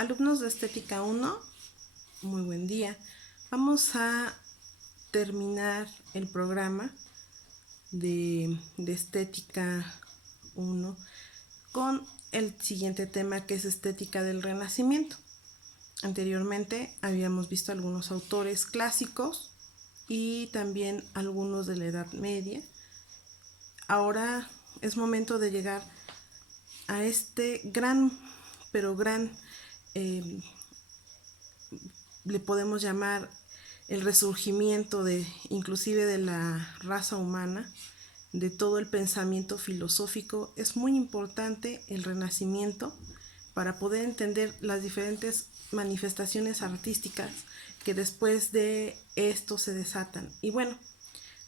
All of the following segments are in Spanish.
Alumnos de Estética 1, muy buen día. Vamos a terminar el programa de Estética 1 con el siguiente tema, que es Estética del Renacimiento. Anteriormente habíamos visto algunos autores clásicos y también algunos de la Edad Media. Ahora es momento de llegar a este gran le podemos llamar el resurgimiento inclusive de la raza humana, de todo el pensamiento filosófico. Es muy importante el Renacimiento para poder entender las diferentes manifestaciones artísticas que después de esto se desatan. Y bueno,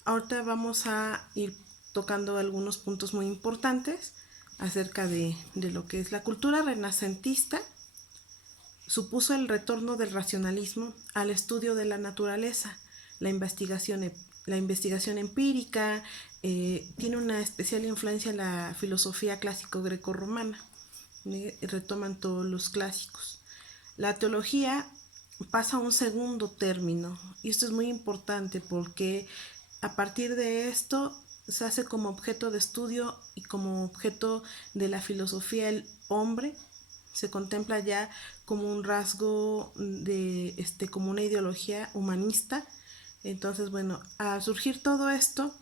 ahorita vamos a ir tocando algunos puntos muy importantes acerca de lo que es la cultura renacentista. Supuso el retorno del racionalismo al estudio de la naturaleza, la investigación empírica. Tiene una especial influencia en la filosofía clásico grecorromana. Retoman todos los clásicos. La teología pasa a un segundo término, y esto es muy importante porque a partir de esto se hace como objeto de estudio y como objeto de la filosofía el hombre. Se contempla ya como un rasgo como una ideología humanista. Entonces, bueno, al surgir todo esto,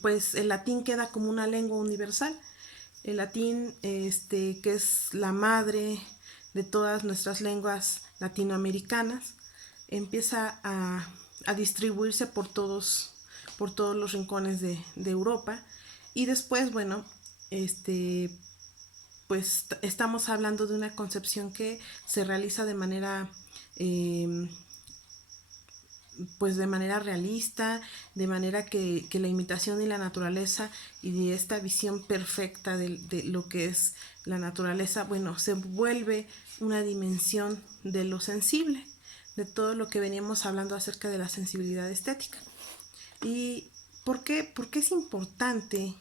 pues el latín queda como una lengua universal. El latín, que es la madre de todas nuestras lenguas latinoamericanas, empieza a distribuirse por todos los rincones de Europa. Y después, bueno, pues estamos hablando de una concepción que se realiza de manera realista, de manera que la imitación y la naturaleza, y de esta visión perfecta de lo que es la naturaleza, bueno, se vuelve una dimensión de lo sensible, de todo lo que veníamos hablando acerca de la sensibilidad estética. ¿Y por qué es importante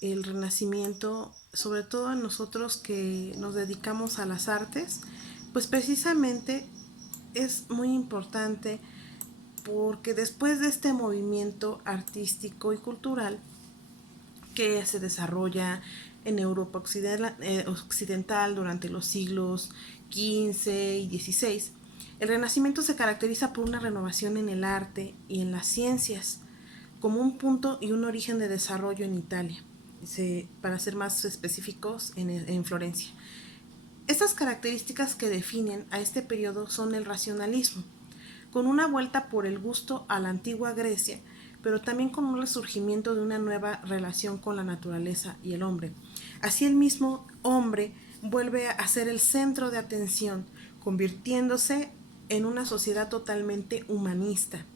el Renacimiento, sobre todo a nosotros que nos dedicamos a las artes? Pues precisamente es muy importante porque después de este movimiento artístico y cultural que se desarrolla en Europa occidental durante los siglos XV y XVI, el Renacimiento se caracteriza por una renovación en el arte y en las ciencias, como un punto y un origen de desarrollo en Italia, para ser más específicos, en Florencia. Estas características que definen a este periodo son el racionalismo, con una vuelta por el gusto a la antigua Grecia, pero también con un resurgimiento de una nueva relación con la naturaleza y el hombre. Así el mismo hombre vuelve a ser el centro de atención, convirtiéndose en una sociedad totalmente humanista.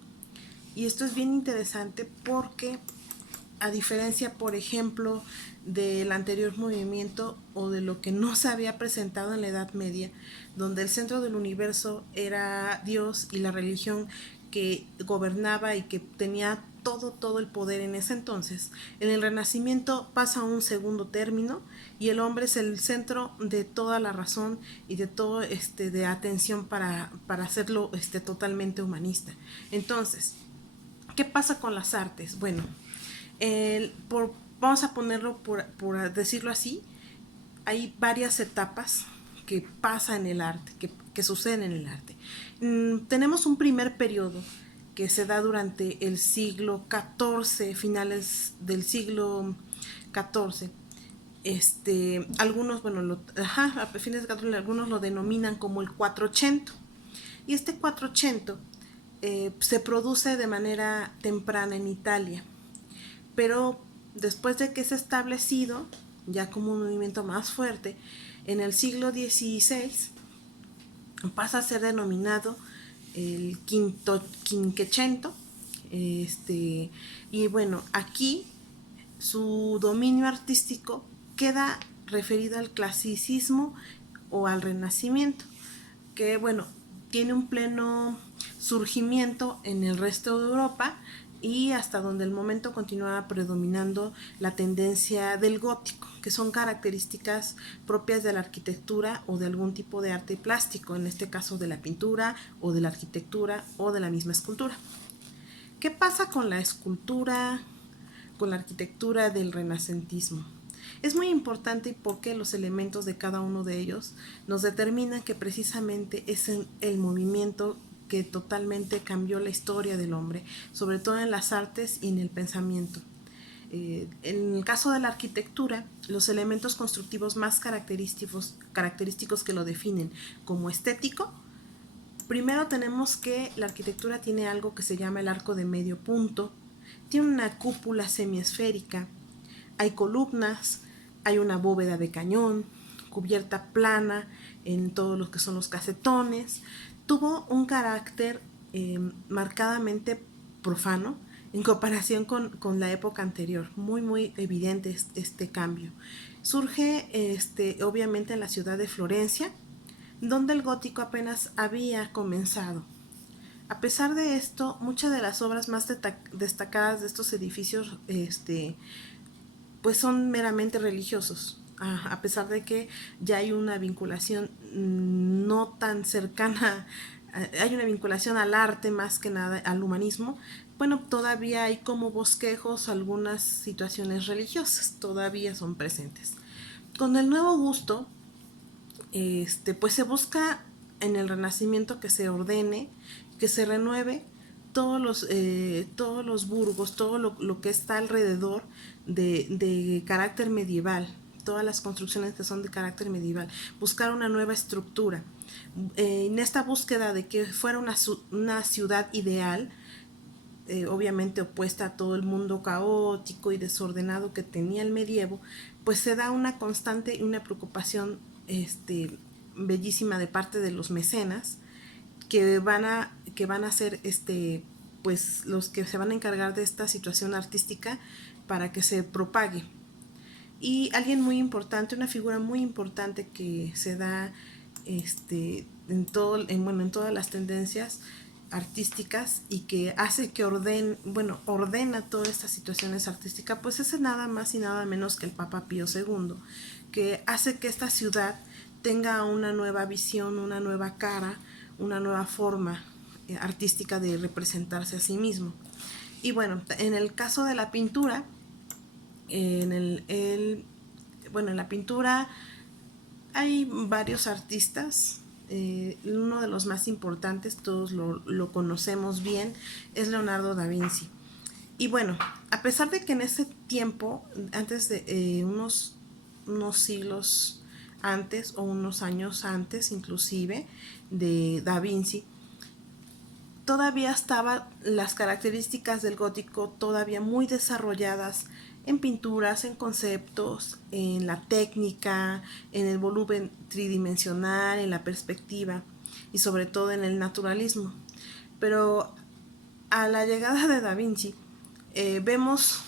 Y esto es bien interesante porque, a diferencia, por ejemplo, del anterior movimiento o de lo que no se había presentado en la Edad Media, donde el centro del universo era Dios y la religión que gobernaba y que tenía todo el poder en ese entonces, en el Renacimiento pasa a un segundo término y el hombre es el centro de toda la razón y de todo de atención para hacerlo totalmente humanista. Entonces, ¿qué pasa con las artes? Bueno, vamos a ponerlo por decirlo así, hay varias etapas que pasa en el arte, que suceden en el arte. Tenemos un primer periodo que se da durante el siglo XIV, finales del siglo XIV. Algunos, bueno, a fines del XIV, algunos lo denominan como el Quattrocento. Y este Quattrocento se produce de manera temprana en Italia, pero después de que es establecido ya como un movimiento más fuerte, en el siglo XVI pasa a ser denominado el Quinquecento. Y bueno, aquí su dominio artístico queda referido al clasicismo o al Renacimiento, que bueno, tiene un pleno surgimiento en el resto de Europa y hasta donde el momento continuaba predominando la tendencia del gótico, que son características propias de la arquitectura o de algún tipo de arte plástico, en este caso de la pintura o de la arquitectura o de la misma escultura. ¿Qué pasa con la escultura, con la arquitectura del renacentismo? Es muy importante porque los elementos de cada uno de ellos nos determinan que precisamente es el movimiento que totalmente cambió la historia del hombre, sobre todo en las artes y en el pensamiento. En el caso de la arquitectura, los elementos constructivos más característicos que lo definen como estético, primero tenemos que la arquitectura tiene algo que se llama el arco de medio punto, tiene una cúpula semiesférica, hay columnas, hay una bóveda de cañón, cubierta plana en todos los que son los casetones. Tuvo un carácter marcadamente profano en comparación con la época anterior. Muy evidente este cambio. Surge obviamente en la ciudad de Florencia, donde el gótico apenas había comenzado. A pesar de esto, muchas de las obras más destacadas de estos edificios pues son meramente religiosos, a pesar de que ya hay una vinculación no tan cercana, hay una vinculación al arte más que nada, al humanismo. Bueno, todavía hay como bosquejos algunas situaciones religiosas, todavía son presentes. Con el nuevo gusto, pues se busca en el Renacimiento que se ordene, que se renueve todos los burgos, todo lo que está alrededor de carácter medieval, todas las construcciones que son de carácter medieval, buscar una nueva estructura. En esta búsqueda de que fuera una ciudad ideal, obviamente opuesta a todo el mundo caótico y desordenado que tenía el medievo, pues se da una constante y una preocupación bellísima de parte de los mecenas que van a ser pues los que se van a encargar de esta situación artística para que se propague. Y alguien muy importante, una figura muy importante que se da en todas las tendencias artísticas y que hace que ordena todas estas situaciones artísticas, pues es nada más y nada menos que el Papa Pío II, que hace que esta ciudad tenga una nueva visión, una nueva cara, una nueva forma artística de representarse a sí mismo. Y bueno, en el caso de la pintura, en la pintura hay varios artistas. Uno de los más importantes, todos lo conocemos bien, es Leonardo da Vinci. Y bueno, a pesar de que en ese tiempo, antes de unos siglos antes o unos años antes inclusive de Da Vinci, todavía estaban las características del gótico todavía muy desarrolladas en pinturas, en conceptos, en la técnica, en el volumen tridimensional, en la perspectiva y sobre todo en el naturalismo. Pero a la llegada de Da Vinci vemos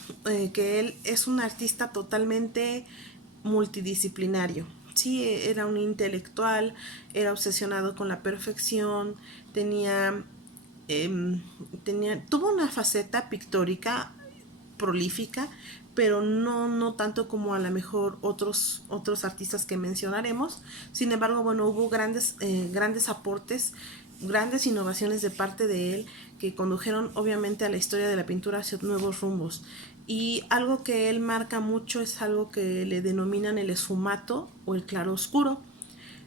que él es un artista totalmente multidisciplinario. Sí, era un intelectual, era obsesionado con la perfección, tuvo una faceta pictórica prolífica, pero no tanto como a lo mejor otros artistas que mencionaremos. Sin embargo, bueno, hubo grandes aportes, grandes innovaciones de parte de él que condujeron obviamente a la historia de la pintura hacia nuevos rumbos. Y algo que él marca mucho es algo que le denominan el esfumato o el claroscuro.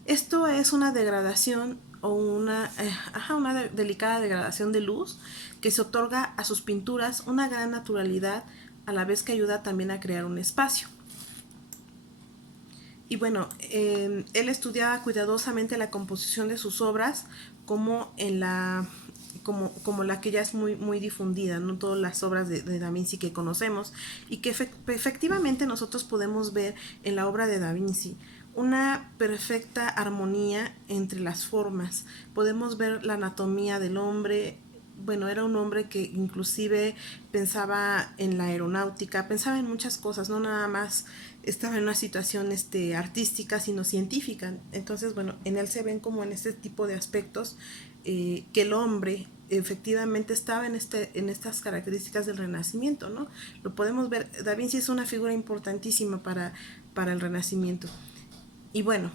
Esto es una degradación o una delicada degradación de luz que se otorga a sus pinturas una gran naturalidad, a la vez que ayuda también a crear un espacio. Y bueno, él estudiaba cuidadosamente la composición de sus obras como la que ya es muy difundida, no todas las obras de Da Vinci que conocemos y que efectivamente nosotros podemos ver en la obra de Da Vinci una perfecta armonía entre las formas. Podemos ver la anatomía del hombre. Bueno, era un hombre que inclusive pensaba en la aeronáutica, pensaba en muchas cosas, no nada más estaba en una situación artística, sino científica. Entonces, bueno, en él se ven como en este tipo de aspectos que el hombre efectivamente estaba en estas características del Renacimiento, ¿no? Lo podemos ver. Da Vinci es una figura importantísima para el Renacimiento. Y bueno,